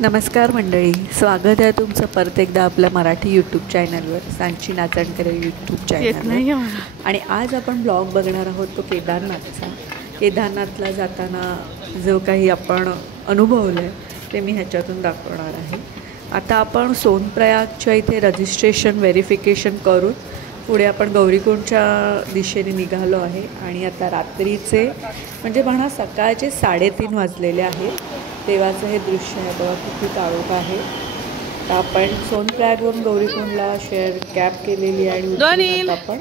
नमस्कार मंडळी, स्वागत आहे तुमचं परत एकदा आपल्या मराठी यूट्यूब चॅनलवर, सांची नाचणकर यूट्यूब चॅनलवर. आणि आज आपण ब्लॉग बघणार आहोत तो केदारनाथचा. केदारनाथला जाताना जो काही आपण अनुभवलं आहे ते मी ह्याच्यातून दाखवणार आहे. आता आपण सोनप्रयागच्या इथे रजिस्ट्रेशन व्हेरिफिकेशन करून पुढे आपण गौरीकुंडच्या दिशेने निघालो आहे. आणि आता रात्रीचे म्हणजे म्हणा सकाळचे 3:30 वाजलेले आहेत. देवाचं हे दृश्य आहे बघा, किती काळोख आहे. तर आपण सोनप्रयागवरून गौरीकुंडला शेअर कॅब केलेली आहे आणि आपण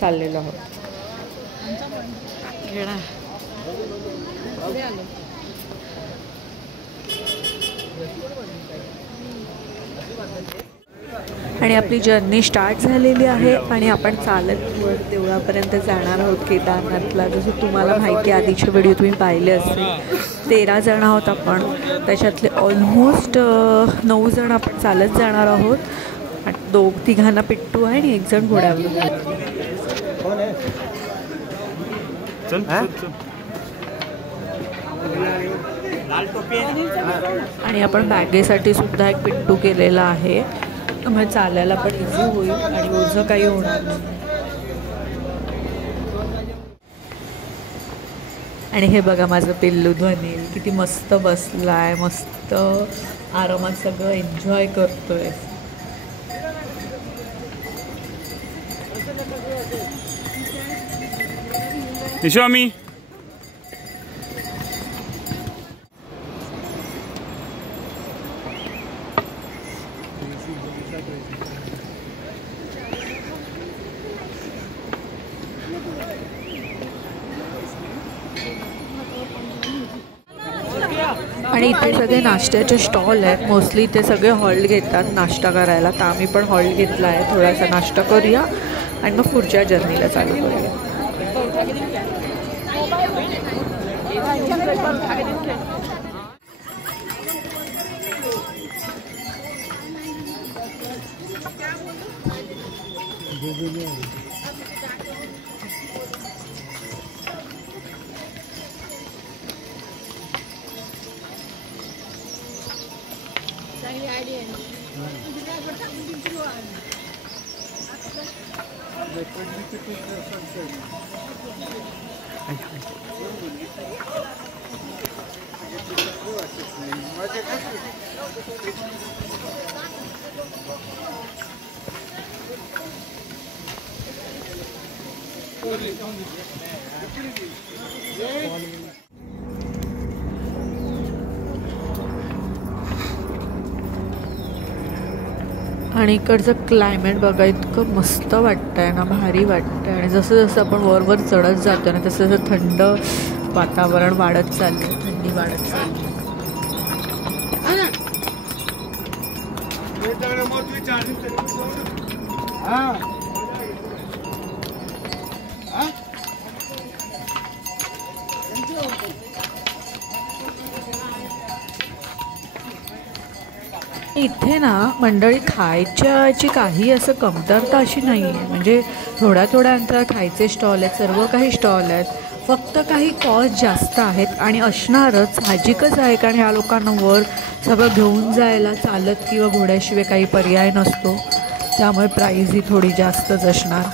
चाललेलो आहोत. आणि आपली जर्नी स्टार्ट झालेली आहे आणि आपण चालत वर देवळापर्यंत जाणार आहोत केदारनाथला. जसं तुम्हाला माहिती आहे, आधीचे व्हिडिओ तुम्ही पाहिले असतील. 13 जण आहोत आपण, त्याच्यातले ऑलमोस्ट 9 जण आपण चालत जाणार आहोत. 2-3 पिट्टू आहे आणि 1 जण घोड्यावर. आणि आपण बॅगेसाठी सुद्धा एक पिट्टू केलेला आहे, त्यामुळे चालायला पण इझी होईल आणि ओझं काही होणार नाही. आणि हे बघा माझं पिल्लू ध्वनील किती मस्त बसलाय, मस्त आरामात सगळं एन्जॉय करतोय. निशामी आणि इथे सगळे नाश्त्याचे स्टॉल आहेत. मोस्टली इथे सगळे हॉल्ट घेतात नाश्ता करायला. तर आम्ही पण हॉल्ट घेतला आहे. थोडासा नाश्ता करूया आणि मग पुढच्या जर्नीला चालू करूया. आणि इकडचं क्लायमेट बघा, इतकं मस्त वाटतंय ना, भारी वाटतंय. आणि जसं जसं आपण वर चढत जातो ना तसं तसं थंड वातावरण वाढत चाललं, थंडी वाढत चालली. इथे ना मंडळी खायच्याची काही असं कमतरता अशी नाही आहे. म्हणजे थोड्या अंतरात खायचे स्टॉल आहेत, सर्व काही स्टॉल आहेत. फक्त काही कॉस्ट जास्त आहेत आणि असणारच, साहजिकच आहे, कारण ह्या लोकांना वर सगळं घेऊन जायला चालत किंवा घोड्याशिवाय काही पर्याय नसतो. त्यामुळे प्राईज ही थोडी जास्तच असणार.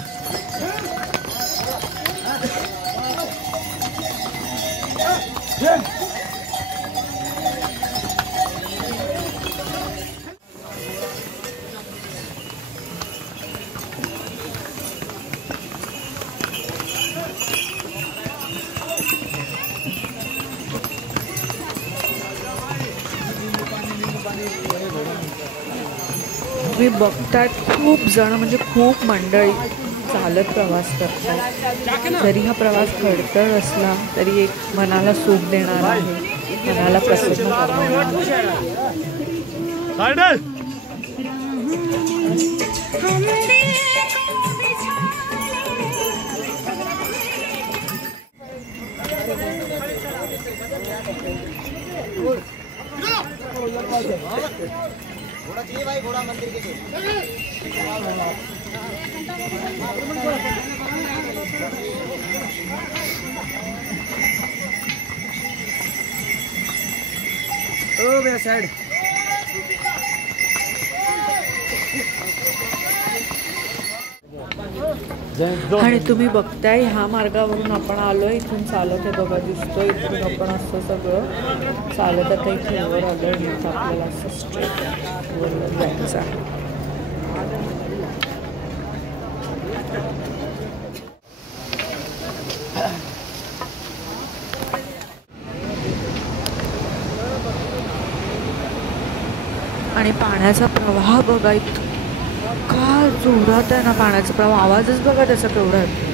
तुम्ही बघतात खूप जण म्हणजे खूप मंडळी चालत प्रवास करतात. जरी हा प्रवास खडतर असला तरी एक मनाला सुख देणारा आहे, मनाला प्रसन्न करणारा. घोड़ा चाहिए भाई, घोड़ा मंदिर के ओ मेरा साइड आणि तुम्ही बघताय ह्या मार्गावरून आपण आलो आहे, इथून चालत आहे बघा, दिसतोय इथून आपण असं सगळं चालत आता इथे वर आलो आणि इथं आपल्याला असं स्ट्रेट वर जायचं आहे. आणि पाण्याचा प्रवाह बघा, इतका जोरात आहे ना पाण्याचा प्रवाह, आवाजच बघा त्याचा केवढा आहे.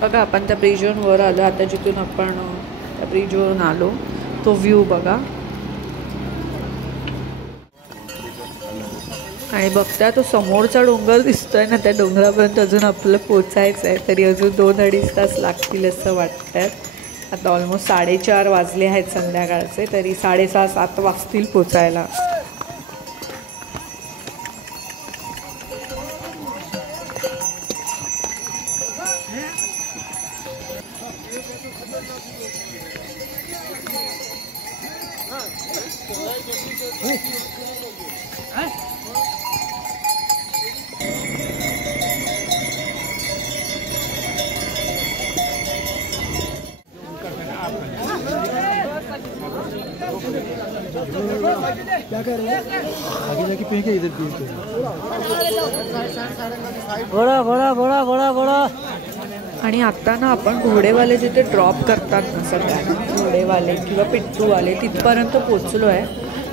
बघा आपण त्या ब्रिजवरून वर आलो, आता जिथून आपण त्या ब्रिजवरून आलो तो व्ह्यू बघा. आणि बघता तो समोरचा डोंगर दिसतोय ना, त्या डोंगरापर्यंत अजून आपलं पोचायचं आहे, तरी अजून 2-2.5 तास लागतील असं वाटतंय. आता ऑलमोस्ट 4:30 वाजले आहेत संध्याकाळचे, तरी 6:30-7 वाजतील पोचायला. क्या कर रहे हैं? आगे जाके पी के इधर पी के बड़ा बड़ा बड़ा बड़ा बड़ा. आणि आता ना आपण घोडेवाले जिथे ड्रॉप करतात ना सगळ्यांना, घोडेवाले किंवा पिट्टूवाले, तिथपर्यंत पोचलो आहे.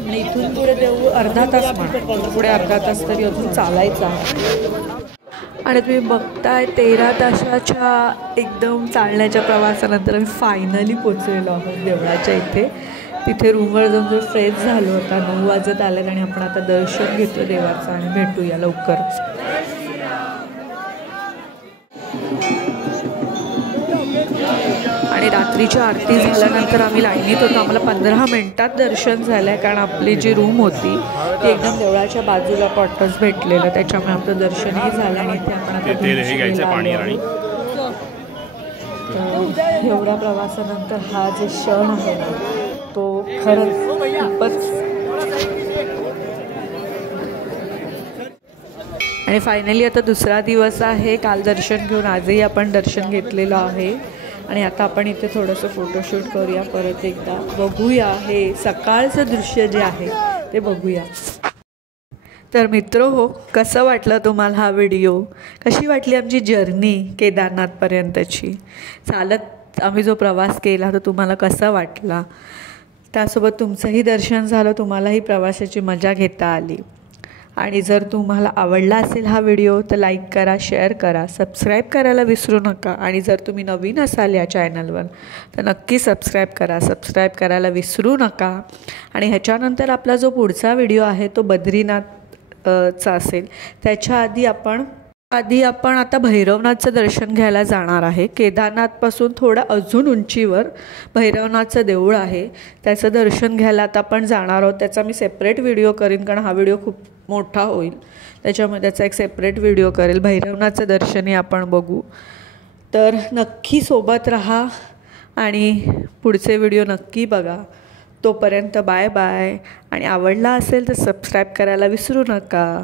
आणि इथून पुढे देऊ अर्धा तास म्हणतो, पुढे अर्धा तास तरी अजून चालायचं आहे. आणि तुम्ही बघताय 13 तासाच्या एकदम चालण्याच्या प्रवासानंतर आम्ही फायनली पोचलेलो आहोत देवळाच्या इथे. तिथे रूमवर जाऊन जो फ्रेश झालो होता, 9 वाजत आले आणि आपण आता दर्शन घेतो देवाचं आणि भेटूया लवकर. आणि रात्रीची आरती झाल्यानंतर आम्ही लाईनीत होतो, आम्हाला 15 मिनिटात दर्शन झालं आहे, कारण आपली जी रूम होती ती एकदम देवळाच्या बाजूला क्वार्टर्स भेटलेलं, त्याच्यामुळे आपलं दर्शनही झालं. आणि इथे आपण आता तर एवढ्या प्रवासानंतर हा जे क्षण आहे तो खरंच खूपच. आणि फायनली आता दुसरा दिवस आहे, काल दर्शन घेऊन आजही आपण दर्शन घेतलेलं आहे. आणि आता आपण इथे थोडंसं फोटोशूट करूया परत एकदा, बघूया हे सकाळचं दृश्य जे आहे ते बघूया. तर मित्र हो, कसं वाटलं तुम्हाला हा व्हिडिओ? कशी वाटली आमची जर्नी केदारनाथपर्यंतची? चालत आम्ही जो प्रवास केला तो तुम्हाला कसा वाटला? त्यासोबत तुमचंही दर्शन झालं, तुम्हालाही प्रवासाची मजा घेता आली. आणि जर तुम्हाला आवडला असेल हा व्हिडिओ तर लाईक करा, शेअर करा, सबस्क्राईब करायला विसरू नका. आणि जर तुम्ही नवीन असाल या चॅनलवर तर नक्की सबस्क्राईब करा, सबस्क्राईब करायला विसरू नका. आणि ह्याच्यानंतर आपला जो पुढचा व्हिडिओ आहे तो बद्रीनाथचा असेल. त्याच्या आधी आपण आधी आपण आता भैरवनाथचं दर्शन घ्यायला जाणार आहे. केदारनाथपासून थोडं अजून उंचीवर भैरवनाथचं देऊळ आहे, त्याचं दर्शन घ्यायला आता आपण जाणार आहोत. त्याचा मी सेपरेट व्हिडिओ करीन, कारण हा व्हिडिओ खूप मोठा होईल, त्याच्यामुळे त्याचा एक सेपरेट व्हिडिओ करेल. भैरवनाथचं दर्शनही आपण बघू. तर नक्की सोबत राहा आणि पुढचे व्हिडिओ नक्की बघा. तोपर्यंत बाय बाय. आणि आवडला असेल तर सबस्क्राईब करायला विसरू नका.